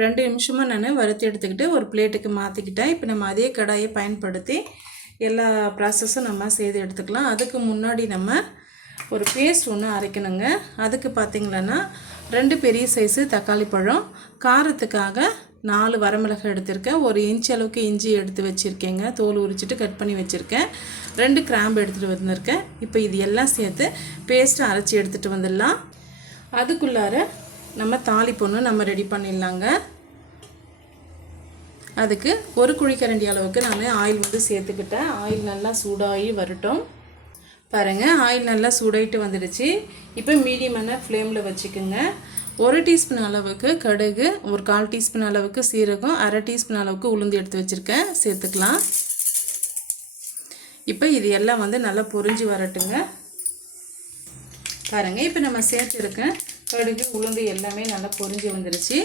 2 நிமிஷமாக நான் வறுத்து எடுத்துக்கிட்டு ஒரு பிளேட்டுக்கு மாற்றிக்கிட்டேன். இப்போ நம்ம அதே கடாயை பயன்படுத்தி எல்லா ப்ராசஸும் நம்ம செய்து எடுத்துக்கலாம். அதுக்கு முன்னாடி நம்ம ஒரு பேஸ்ட் ஒன்று அரைக்கணுங்க. அதுக்கு பார்த்திங்களன்னா 2 பெரிய சைஸு தக்காளி பழம், காரத்துக்காக 4 வரமிளகாய் எடுத்திருக்கேன், 1 இன்ச் அளவுக்கு இஞ்சி எடுத்து வச்சுருக்கேங்க, தோல் உரிச்சிட்டு கட் பண்ணி வச்சுருக்கேன், 2 கிராம்பு எடுத்துகிட்டு வந்திருக்கேன். இப்போ இது எல்லாம் சேர்த்து பேஸ்ட்டு அரைச்சி எடுத்துகிட்டு வந்துடலாம். அதுக்குள்ளார நம்ம தாளிப்பொண்ணு நம்ம ரெடி பண்ணிடலாங்க. அதுக்கு ஒரு குழிக்கரண்டி அளவுக்கு நான் ஆயில் வந்து சேர்த்துக்கிட்டேன். ஆயில் நல்லா சூடாகி வரட்டும். பாருங்கள், ஆயில் நல்லா சூடாயிட்டு வந்துடுச்சு. இப்போ மீடியமான ஃப்ளேமில் வச்சுக்கோங்க. 1 டீஸ்பூன் அளவுக்கு கடுகு, ஒரு 1/4 டீஸ்பூன் அளவுக்கு சீரகம், 1/2 டீஸ்பூன் அளவுக்கு உளுந்து எடுத்து வச்சுருக்கேன், சேர்த்துக்கலாம். இப்போ இது எல்லாம் வந்து நல்லா பொரிஞ்சு வரட்டுங்க. பாருங்கள், இப்போ நம்ம சேர்த்துருக்கேன் கடுகு உளுந்து எல்லாமே நல்லா பொரிஞ்சு வந்துடுச்சு.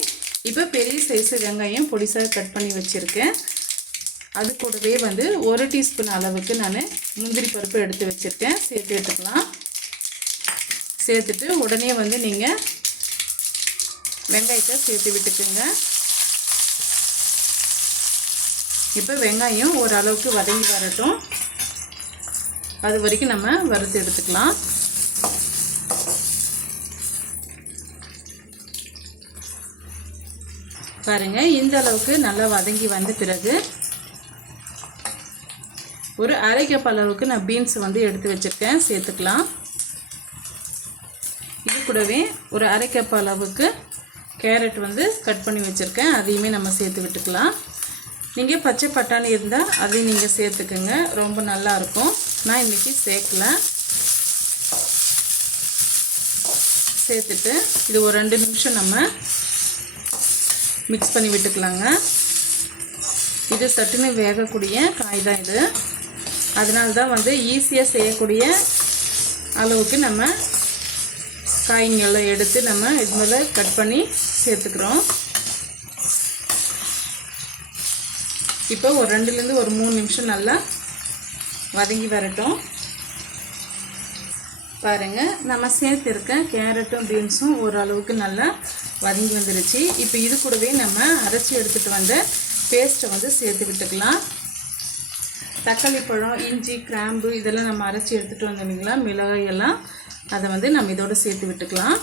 இப்போ பெரிய சைஸு வெங்காயம் பொடிசாக கட் பண்ணி வச்சுருக்கேன். அது கூடவே வந்து 1 டீஸ்பூன் அளவுக்கு நான் முந்திரி பருப்பு எடுத்து வச்சுருக்கேன், சேர்த்து எடுத்துக்கலாம். சேர்த்துட்டு உடனே வந்து நீங்கள் வெங்காயத்தை சேர்த்து விட்டுக்குங்க. இப்போ வெங்காயம் ஓரளவுக்கு வதங்கி வரட்டும், அது வரைக்கும் நம்ம வறுத்து எடுத்துக்கலாம். பாருங்கள், இந்த அளவுக்கு நல்லா வதங்கி வந்த பிறகு ஒரு 1/2 கப் அளவுக்கு நான் பீன்ஸ் வந்து எடுத்து வச்சுருக்கேன், சேர்த்துக்கலாம். இது கூடவே ஒரு 1/2 கப் அளவுக்கு கேரட் வந்து கட் பண்ணி வச்சுருக்கேன், அதையுமே நம்ம சேர்த்து விட்டுக்கலாம். நீங்கள் பச்சை பட்டாணி இருந்தால் அதையும் நீங்கள் சேர்த்துக்குங்க, ரொம்ப நல்லாயிருக்கும். நான் இன்றைக்கி சேர்க்கல. சேர்த்துட்டு இது ஒரு 2 நிமிஷம் நம்ம மிக்ஸ் பண்ணி விட்டுக்கலாங்க. இது சட்டுன்னு வேகக்கூடிய காய் தான் இது, அதனால தான் வந்து ஈஸியாக செய்யக்கூடிய அளவுக்கு நம்ம காய்களை எடுத்து நம்ம இது மேலே கட் பண்ணி சேர்த்துக்கிறோம். இப்போ ஒரு 2லேருந்து ஒரு 3 நிமிஷம் நல்லா வதங்கி வரட்டும். பாருங்கள், நம்ம சேர்த்துருக்க கேரட்டும் பீன்ஸும் ஓரளவுக்கு நல்லா வதங்கி வந்துடுச்சு. இப்போ இது கூடவே நம்ம அரைச்சி எடுத்துகிட்டு வந்த பேஸ்ட்டை வந்து சேர்த்து விட்டுக்கலாம். தக்காளி பழம், இஞ்சி, கிராம்பு இதெல்லாம் நம்ம அரைச்சி எடுத்துகிட்டு வந்தோம் இல்லைங்களா, மிளகாய் எல்லாம், அதை வந்து நம்ம இதோடு சேர்த்து விட்டுக்கலாம்.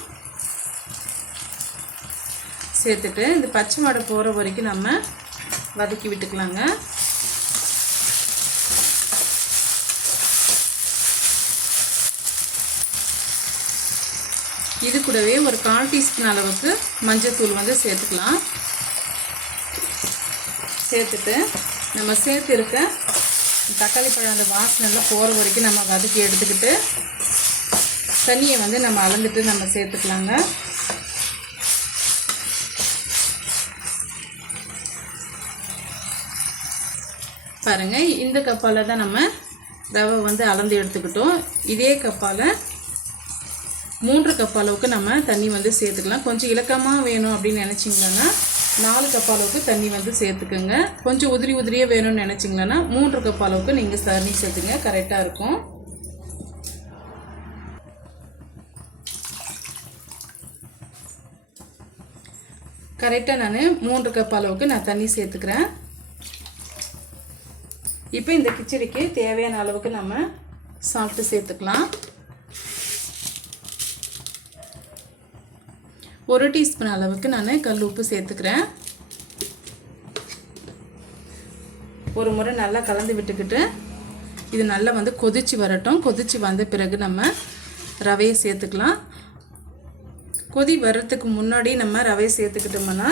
சேர்த்துட்டு இந்த பச்சை வாடை போகிற வரைக்கும் நம்ம வதக்கி விட்டுக்கலாங்க. இது கூடவே ஒரு 1/4 டீஸ்பூன் அளவுக்கு மஞ்சள்தூள் வந்து சேர்த்துக்கலாம். சேர்த்துட்டு நம்ம சேர்த்துருக்க தக்காளி பழம் அந்த வாசனைலாம் போகிற வரைக்கும் நம்ம வதக்கி எடுத்துக்கிட்டு தண்ணியை வந்து நம்ம அளந்துட்டு நம்ம சேர்த்துக்கலாங்க. பாருங்கள், இந்த கப்பால் தான் நம்ம ரவை வந்து அளந்து எடுத்துக்கிட்டோம். இதே கப்பால் 3 கப் அளவுக்கு நம்ம தண்ணி வந்து சேர்த்துக்கலாம். கொஞ்சம் இலக்கமாக வேணும் அப்படின்னு நினச்சிங்களன்னா 4 கப் அளவுக்கு தண்ணி வந்து சேர்த்துக்குங்க. கொஞ்சம் உதிரியாக வேணும்னு நினச்சிங்களன்னா 3 கப் அளவுக்கு நீங்கள் தண்ணி சேர்த்துங்க, கரெக்டாக இருக்கும். கரெக்டாக நான் 3 கப் அளவுக்கு நான் தண்ணி சேர்த்துக்கிறேன். இப்போ இந்த கிச்சடிக்கு தேவையான அளவுக்கு நம்ம சால்ட்டு சேர்த்துக்கலாம். 1 டீஸ்பூன் அளவுக்கு நான் கல் உப்பு சேர்த்துக்கிறேன். ஒரு முறை நல்லா கலந்து விட்டுக்கிட்டு இது நல்லா வந்து கொதிச்சு வரட்டும். கொதிச்சு வந்த பிறகு நம்ம ரவையை சேர்த்துக்கலாம். கொதி வர்றதுக்கு முன்னாடி நம்ம ரவையை சேர்த்துக்கிட்டோம்னா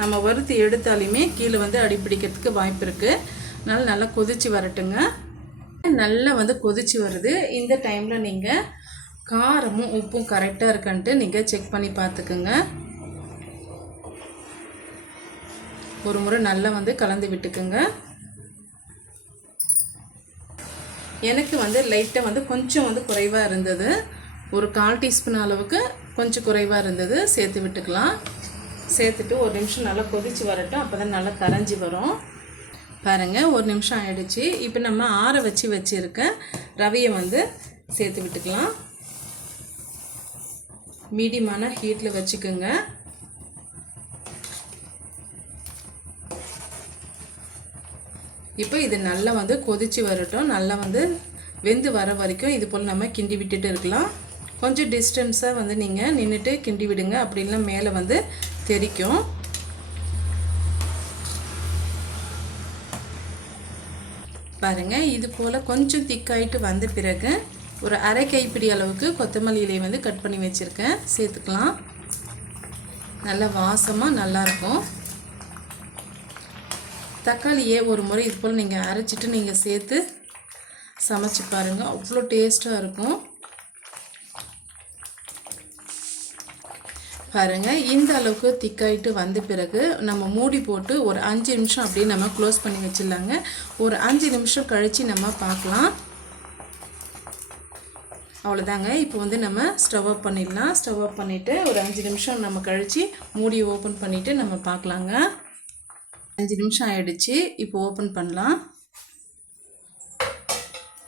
நம்ம வறுத்து எடுத்தாலுமே கீழே வந்து அடிப்பிடிக்கிறதுக்கு வாய்ப்பு இருக்குது. அதனால் நல்லா கொதிச்சு வரட்டுங்க. நல்லா வந்து கொதிச்சு வருது. இந்த டைமில் நீங்கள் காரமும் உப்பும் கரெக்டாக இருக்கான்ட்டு நீங்கள் செக் பண்ணி பார்த்துக்குங்க. ஒரு முறை நல்லா வந்து கலந்து விட்டுக்குங்க. எனக்கு வந்து லைட்டாக வந்து கொஞ்சம் வந்து குறைவாக இருந்தது, ஒரு 1/4 டீஸ்பூன் அளவுக்கு கொஞ்சம் குறைவாக இருந்தது, சேர்த்து விட்டுக்கலாம். சேர்த்துட்டு ஒரு நிமிஷம் நல்லா கொதிச்சு வரட்டும், அப்போ தான் நல்லா கரைஞ்சி வரும். பாருங்கள், ஒரு நிமிஷம் ஆயிடுச்சு. இப்போ நம்ம ஆற வச்சுருக்க ரவையை வந்து சேர்த்து விட்டுக்கலாம். மீடியமான ஹீட்டில் வச்சுக்கோங்க. இப்போ இது நல்லா வந்து கொதித்து வரட்டும். நல்லா வந்து வெந்து வர வரைக்கும் இது போல் நம்ம கிண்டி விட்டுட்டு இருக்கலாம். கொஞ்சம் டிஸ்டன்ஸாக வந்து நீங்கள் நின்றுட்டு கிண்டி விடுங்க, அப்படின்லாம் மேலே வந்து தெரிக்கும். பாருங்கள், இது போல் கொஞ்சம் திக்காயிட்டு வந்த பிறகு ஒரு அரை கைப்பிடி அளவுக்கு கொத்தமல்லி இலையை வந்து கட் பண்ணி வச்சுருக்கேன், சேர்த்துக்கலாம். நல்லா வாசமாக நல்லாயிருக்கும். தக்காளியை ஒரு முறை இது போல் நீங்கள் அரைச்சிட்டு நீங்கள் சேர்த்து சமைச்சு பாருங்கள், அவ்வளோ டேஸ்ட்டாக இருக்கும். பாருங்கள், இந்த அளவுக்கு திக்காயிட்டு வந்த பிறகு நம்ம மூடி போட்டு ஒரு 5 நிமிஷம் அப்படியே நம்ம க்ளோஸ் பண்ணி வச்சிடலாங்க. ஒரு 5 நிமிஷம் கழித்து நம்ம பார்க்கலாம். அவ்வளோதாங்க. இப்போ வந்து நம்ம ஸ்டவ் ஆஃப் பண்ணிடலாம். ஸ்டவ் ஆஃப் பண்ணிவிட்டு ஒரு 5 நிமிஷம் நம்ம கழித்து மூடி ஓப்பன் பண்ணிவிட்டு நம்ம பார்க்கலாங்க. 5 நிமிஷம் ஆயிடுச்சு. இப்போ ஓப்பன் பண்ணலாம்.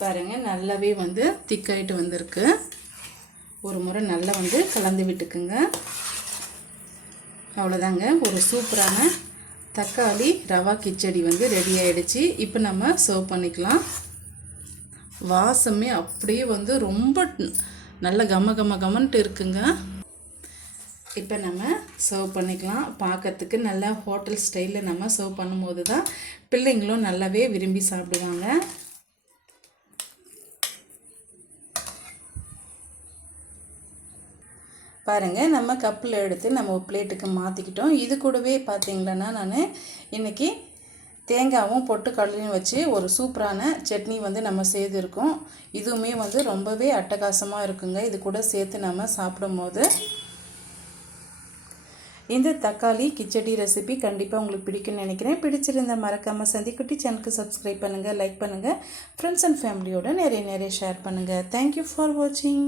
பாருங்கள், நல்லாவே வந்து திக்காயிட்டு வந்திருக்கு. ஒரு முறை நல்லா வந்து கலந்து விட்டுக்குங்க. அவ்வளோதாங்க, ஒரு சூப்பரான தக்காளி ரவா கிச்சடி வந்து ரெடி ஆகிடுச்சு. இப்போ நம்ம சர்வ் பண்ணிக்கலாம். வாசமே அப்படியே வந்து ரொம்ப நல்ல கமன்ட்டு இருக்குங்க. இப்போ நம்ம சர்வ் பண்ணிக்கலாம். பார்க்கறதுக்கு நல்லா ஹோட்டல் ஸ்டைலில் நம்ம சர்வ் பண்ணும்போது தான் பிள்ளைங்களும் நல்லாவே விரும்பி சாப்பிடுவாங்க. பாருங்கள், நம்ம கப்பில் எடுத்து நம்ம பிளேட்டுக்கு மாற்றிக்கிட்டோம். இது கூடவே பார்த்திங்களன்னா நான் இன்றைக்கி தேங்காயும் பொட்டுக்கடலையும் வச்சு ஒரு சூப்பரான சட்னி வந்து நம்ம செய்திருக்கோம். இதுவுமே வந்து ரொம்பவே அட்டகாசமாக இருக்குங்க. இது கூட சேர்த்து நம்ம சாப்பிடும்போது இந்த தக்காளி கிச்சடி ரெசிபி கண்டிப்பாக உங்களுக்கு பிடிக்கும்னு நினைக்கிறேன். பிடிச்சிருந்த மறக்காமல் சந்திக்குட்டி சேனலுக்கு சப்ஸ்கிரைப் பண்ணுங்கள், லைக் பண்ணுங்கள், ஃப்ரெண்ட்ஸ் அண்ட் ஃபேமிலியோடு நிறைய ஷேர் பண்ணுங்கள். தேங்க்யூ ஃபார் வாட்சிங்.